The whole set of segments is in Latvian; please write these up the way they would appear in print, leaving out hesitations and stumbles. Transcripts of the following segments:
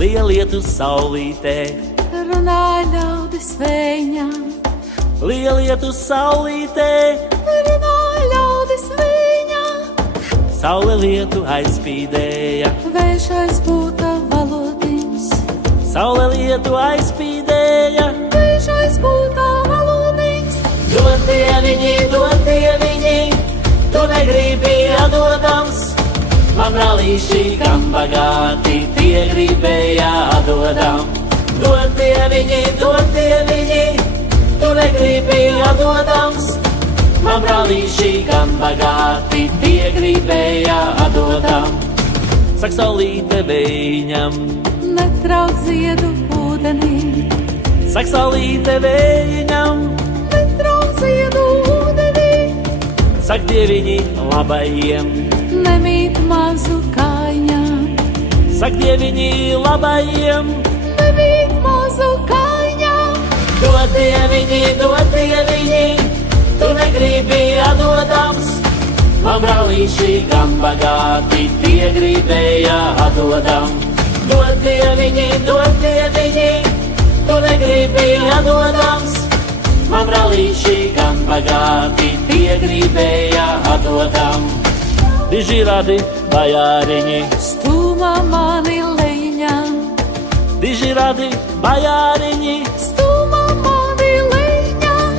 lielietu saulītē, runā ļaudis viņam, lielietu saulītē, runā ļaudis viņam. saule lietu aizspīdēja, Vējš aizpūta valodiņš, saule lietu aizspīdēja. vējš aizpūta valodiņš. Dotie viņi, tu negribi atdodams. Man brālīši, kam bagāti, tie gribēja atdodam. Dotie viņi, tu negribi atdodams. Man brālīši, kam bagāti, tie gribēja atdodam. Sak saulīte viņam, Netrauc ziedu ūdenī, sak saulīte viņam, netrauc ziedu ūdenī. sak dieviņi labajiem, Nemīt mazu kaiņām, sak dieviņi labajiem. nemīt mazu kaiņām. Dotie viņi, tu negribi atdodams. Man brālīši, kam bagāti, tie gribēja atdodam. Dotie viņi, tu negribi atdodams. Man brālīši, kam bagāti, tie gribēja atdodam. Diži radi bajāriņi, Stūmā mani leņķām, diži radi bajāriņi. stūmā mani leņķām.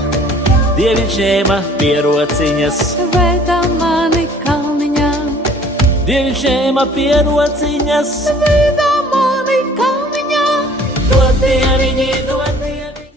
Dieviņš ņēma pierociņas, Veda mani kalniņām, Dieviņš ņēma pierociņas. veda mani kalniņām. Dotie